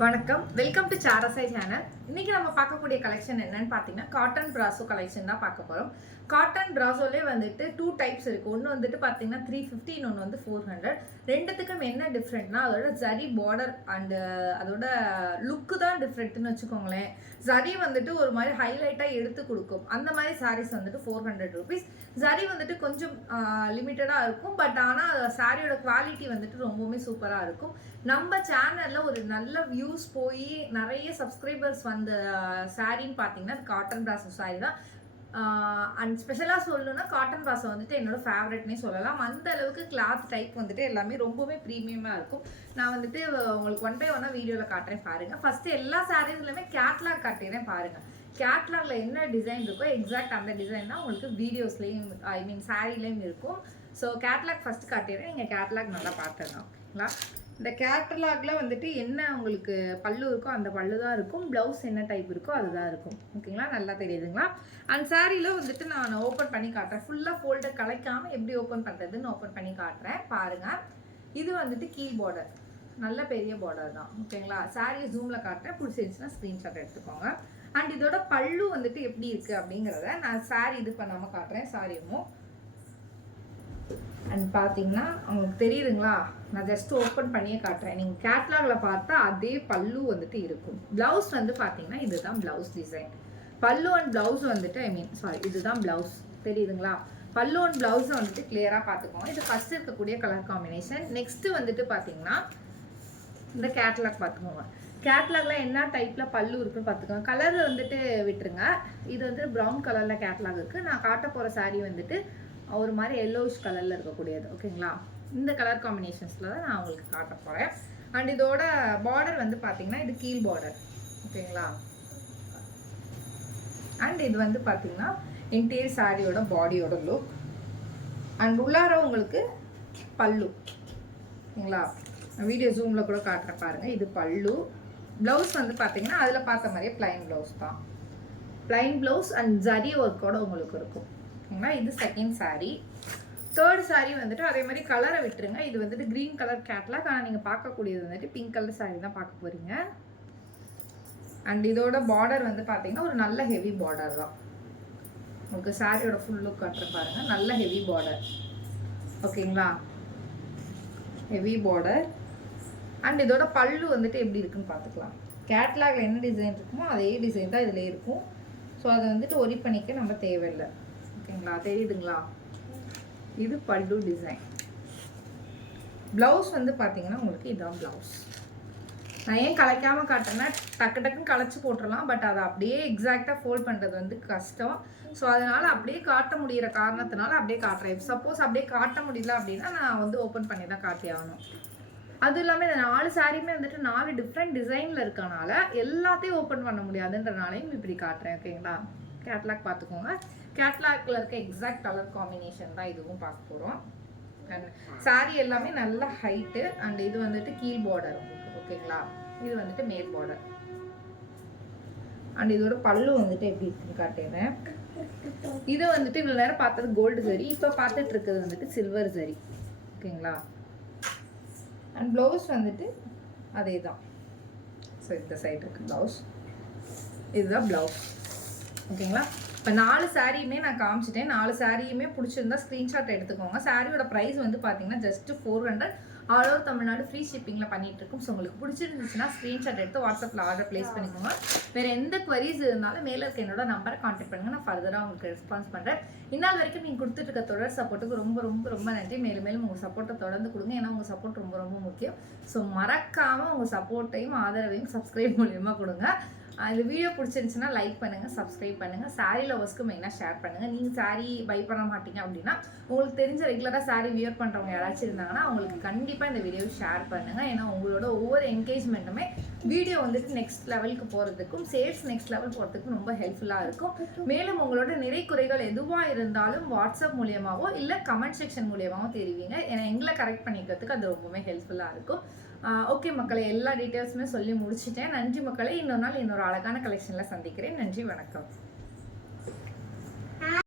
வணக்கம், welcome to சாரசாய் channel. இன்னைக்கு நம்ம பார்க்கக்கூடிய கலெக்ஷன் என்னன்னு பார்த்தீங்கன்னா காட்டன் பிராசோ கலெக்ஷன் தான் பார்க்க போகிறோம். காட்டன் பிராசோலே வந்துட்டு 2 டைப்ஸ் இருக்குது. ஒன்று வந்துட்டு பார்த்தீங்கன்னா 350, இன்னொன்று வந்து 400. ரெண்டுத்துக்கும் என்ன டிஃப்ரெண்ட்னா அதோட ஜரி பார்டர் அண்டு அதோட லுக்கு தான் டிஃப்ரெண்ட்னு வச்சுக்கோங்களேன். ஜரி வந்துட்டு ஒரு மாதிரி ஹைலைட்டாக எடுத்து கொடுக்கும். அந்த மாதிரி சாரீஸ் வந்துட்டு 400 ருபீஸ். ஜரி வந்துட்டு கொஞ்சம் லிமிட்டடாக இருக்கும், பட் ஆனால் சாரியோட குவாலிட்டி வந்துட்டு ரொம்பவுமே சூப்பராக இருக்கும். நம்ம சேனலில் ஒரு நல்ல வியூஸ் போய் நிறைய சப்ஸ்கிரைபர்ஸ் வந்த சாரின்னு பார்த்தீங்கன்னா அது காட்டன் பிராசோ சாரி தான். அண்ட் ஸ்பெஷலாக சொல்லணும்னா காட்டன் பிராசோ வந்துட்டு என்னோட ஃபேவரட்னே சொல்லலாம். அந்த அளவுக்கு கிளாத் டைப் வந்துட்டு எல்லாமே ரொம்பவே ப்ரீமியமாக இருக்கும். நான் வந்துட்டு உங்களுக்கு ஒன் பை ஒன்னாக வீடியோவில் காட்டுறேன் பாருங்கள். ஃபஸ்ட்டு எல்லா சாரீஸ்லையுமே கேட்லாக் காட்டுறேன் பாருங்கள். கேட்லாகில் என்ன டிசைன் இருக்கோ எக்ஸாக்ட் அந்த டிசைன் தான் உங்களுக்கு வீடியோஸ்லேயும் சாரீலேயும் இருக்கும். ஸோ கேட்லாக் ஃபஸ்ட்டு காட்டிடுறேன், நீங்கள் கேட்லாக் நல்லா பார்த்துடலாம். ஓகேங்களா? இந்த கேட்டலாகில் வந்துட்டு என்ன உங்களுக்கு பல்லு இருக்கோ அந்த பல்லு தான் இருக்கும். ப்ளவுஸ் என்ன டைப் இருக்கோ அதுதான் இருக்கும். ஓகேங்களா? நல்லா தெரியுதுங்களா? அந்த சாரியில் வந்துட்டு நான் ஓப்பன் பண்ணி காட்டுறேன். ஃபுல்லாக ஃபோல்டை கலைக்காமல் எப்படி ஓப்பன் பண்ணுறதுன்னு ஓப்பன் பண்ணி காட்டுறேன் பாருங்கள். இது வந்துட்டு கீழ் பார்டர், நல்ல பெரிய பார்டர் தான். ஓகேங்களா? சாரியை ஜூமில் காட்டுறேன், பிடிச்சிருந்துச்சுன்னா ஸ்க்ரீன்ஷாட் எடுத்துக்கோங்க. அண்ட் இதோட பல்லு வந்துட்டு எப்படி இருக்குது அப்படிங்கிறத நான் சாரி இது பண்ணாமல் காட்டுறேன். சாரியும் அண்ட் பார்த்தீங்கன்னா உங்களுக்கு தெரியுதுங்களா? நான் ஜஸ்ட் ஓப்பன் பண்ணியே காட்டுறேன். நீங்கள் கேட்லாகில் பார்த்தா அதே பல்லு வந்துட்டு இருக்கும். ப்ளவுஸ் வந்து பார்த்தீங்கன்னா இதுதான் ப்ளவுஸ் டிசைன். பல்லு அண்ட் ப்ளவுஸ் வந்துட்டு இதுதான் ப்ளவுஸ். தெரியுதுங்களா? பல்லு அண்ட் ப்ளவுஸை வந்துட்டு கிளியராக பார்த்துக்கோங்க. இது ஃபஸ்ட் இருக்கக்கூடிய கலர் காம்பினேஷன். நெக்ஸ்ட்டு வந்துட்டு பார்த்தீங்கன்னா இந்த கேட்லாக் பார்த்துக்கோங்க. கேட்லாகில் என்ன டைப்பில் பல்லு இருக்குன்னு பார்த்துக்கோங்க. கலர் வந்துட்டு விட்டுருங்க. இது வந்து ப்ரௌன் கலரில் கேட்லாக் இருக்குது. நான் காட்ட போகிற சாரீ வந்துட்டு ஒரு மாதிரி எல்லோயிஷ் கலரில் இருக்கக்கூடியது. ஓகேங்களா? இந்த கலர் காம்பினேஷன்ஸில் தான் நான் உங்களுக்கு காட்ட போகிறேன். அண்ட் இதோட பார்டர் வந்து பார்த்தீங்கன்னா இது கீழ் பார்டர். ஓகேங்களா? அண்ட் இது வந்து பார்த்தீங்கன்னா இன்டீரியர் சாரியோட பாடியோட லுக். அண்ட் உள்ளார உங்களுக்கு பல்லு. ஓகேங்களா? வீடியோ ஜூமில் கூட காட்டுறேன் பாருங்கள். இது பல்லு. ப்ளவுஸ் வந்து பார்த்தீங்கன்னா அதில் பார்த்த மாதிரியே ப்ளைன் ப்ளவுஸ் தான். ப்ளைன் ப்ளவுஸ் அண்ட் ஜரி ஒர்க்கோட உங்களுக்கு இருக்கும். ஓகேங்களா? இது செகண்ட் சாரீ. தேர்ட் சாரீ வந்துட்டு அதே மாதிரி கலரை விட்டுருங்க. இது வந்துட்டு க்ரீன் கலர் கேட்லாக். ஆனால் நீங்கள் பார்க்கக்கூடியது வந்துட்டு பிங்க் கலர் சாரீ தான் பார்க்க போகிறீங்க. அண்ட் இதோட பார்டர் வந்து பார்த்தீங்கன்னா ஒரு நல்ல ஹெவி பார்டர் தான். உங்களுக்கு சாரியோட ஃபுல் லுக் காட்டுற பாருங்க. நல்ல ஹெவி பார்டர். ஓகேங்களா? Heavy border. அண்ட் இதோட பல்லு வந்துட்டு எப்படி இருக்குன்னு பார்த்துக்கலாம். கேட்லாகில் என்ன டிசைன் இருக்குமோ அதே டிசைன் தான் இதில் இருக்கும். ஸோ அதை வந்துட்டு ஒரி பண்ணிக்க நம்ம தேவையில்லை. ஓகேங்களா? தெரியுதுங்களா? இது பல்லு டிசைன். ப்ளவுஸ் வந்து பார்த்தீங்கன்னா உங்களுக்கு இதான் ப்ளவுஸ். நான் ஏன் கலைக்காமல் காட்டுறேன்னா டக்குன்னு கலைச்சி போட்டுடலாம், பட் அதை அப்படியே எக்ஸாக்டாக ஃபோல்ட் பண்ணுறது வந்து கஷ்டம். ஸோ அதனால் அப்படியே காட்ட முடிகிற காரணத்தினால அப்படியே காட்டுறேன். சப்போஸ் அப்படியே காட்ட முடியல அப்படின்னா நான் வந்து ஓப்பன் பண்ணி தான் காட்டி ஆகணும். அதுவும் இல்லாமல் இந்த 4 சாரியுமே வந்துட்டு 4 டிஃப்ரெண்ட் டிசைனில் இருக்கனால எல்லாத்தையும் ஓப்பன் பண்ண முடியாதுன்றனாலையும் இப்படி காட்டுறேன். ஓகேங்களா? கேட்லாக் பார்த்துக்கோங்க. கேட்லாக்ல இருக்க எக்ஸாக்ட் கலர் காம்பினேஷன் தான் இதுவும் பார்க்க போகிறோம். அண்ட் சாரி எல்லாமே நல்ல ஹைட்டு. அண்ட் இது வந்துட்டு கீழ் பார்டர் உங்களுக்கு. ஓகேங்களா? இது வந்துட்டு மேல் பார்டர். அண்ட் இதோட பல்லு வந்துட்டு எப்படி இருக்குன்னு காட்டுறேன். இது வந்துட்டு இவ்வளோ நேரம் பார்த்தது கோல்டு சரி, இப்போ பார்த்துட்டு இருக்கிறது வந்துட்டு சில்வர் சரி. ஓகேங்களா? அண்ட் ப்ளவுஸ் வந்துட்டு அதே தான். ஸோ இந்த சைடு இருக்குது ப்ளவுஸ். இதுதான் ப்ளவுஸ். ஓகேங்களா? இப்போ 4 சாரியுமே நான் காமிச்சிட்டேன். 4 சாரியுமே பிடிச்சிருந்தா ஸ்க்ரீன்ஷாட் எடுத்துக்கோங்க. சாரியோட ப்ரைஸ் வந்து பார்த்தீங்கன்னா just 400. All over Tamil Nadu free ஷிப்பிங்கில் பண்ணிட்டு இருக்கும். ஸோ உங்களுக்கு பிடிச்சிருந்துச்சுன்னா ஸ்க்ரீன்ஷாட் எடுத்து வாட்ஸ்அப்பில் ஆர்டர் ப்ளேஸ் பண்ணிக்கோங்க. வேறு எந்த குவரிஸ் இருந்தாலும் மேலே இருக்க என்னோட நம்பரை கான்டாக்ட் பண்ணுங்கள். நான் ஃபர்தராக உங்களுக்கு ரெஸ்பான்ஸ் பண்ணுறேன். இந்நாள் வரைக்கும் நீங்கள் கொடுத்துட்டு இருக்க தொடர் சப்போர்ட்டுக்கு ரொம்ப ரொம்ப ரொம்ப நன்றி. மேலும் மேலும் உங்கள் சப்போர்ட்டை தொடர்ந்து கொடுங்க. ஏன்னா உங்கள் சப்போர்ட் ரொம்ப ரொம்ப முக்கியம். ஸோ மறக்காமல் உங்கள் சப்போர்ட்டையும் ஆதரவையும் சப்ஸ்கிரைப் மூலியமாக கொடுங்க. இந்த வீடியோ பிடிச்சிருந்துச்சுன்னா லைக் பண்ணுங்கள், சப்ஸ்கிரைப் பண்ணுங்கள். சாரீ லவர்ஸ்க்கு மெயினாக ஷேர் பண்ணுங்கள். நீங்கள் சாரீ பை பண்ண மாட்டீங்க அப்படின்னா உங்களுக்கு தெரிஞ்ச ரெகுலராக சாரீ வியர் பண்ணுறவங்க யாராச்சும் இருந்தாங்கன்னா அவங்களுக்கு கண்டிப்பாக இந்த வீடியோ ஷேர் பண்ணுங்கள். ஏன்னா உங்களோட ஒவ்வொரு என்கேஜ்மெண்ட்டுமே வீடியோ வந்துட்டு நெக்ஸ்ட் லெவலுக்கு போகிறதுக்கும் சேல்ஸ் நெக்ஸ்ட் லெவல் போகிறதுக்கும் ரொம்ப ஹெல்ப்ஃபுல்லாக இருக்கும். மேலும் உங்களோட நிறை குறைகள் எதுவாக இருந்தாலும் வாட்ஸ்அப் மூலியமாகவோ இல்லை கமெண்ட் செக்ஷன் மூலியமாகவோ தெரிவிங்க. ஏன்னா எங்களை கரெக்ட் பண்ணிக்கிறதுக்கு அது ரொம்பவே ஹெல்ப்ஃபுல்லாக இருக்கும். ஓகே மக்களே, எல்லா டீட்டெயில்ஸுமே சொல்லி முடிச்சிட்டேன். நன்றி மக்களே. இன்னொரு நாள் இன்னொரு அழகான கலெக்ஷனில் சந்திக்கிறேன். நன்றி, வணக்கம்.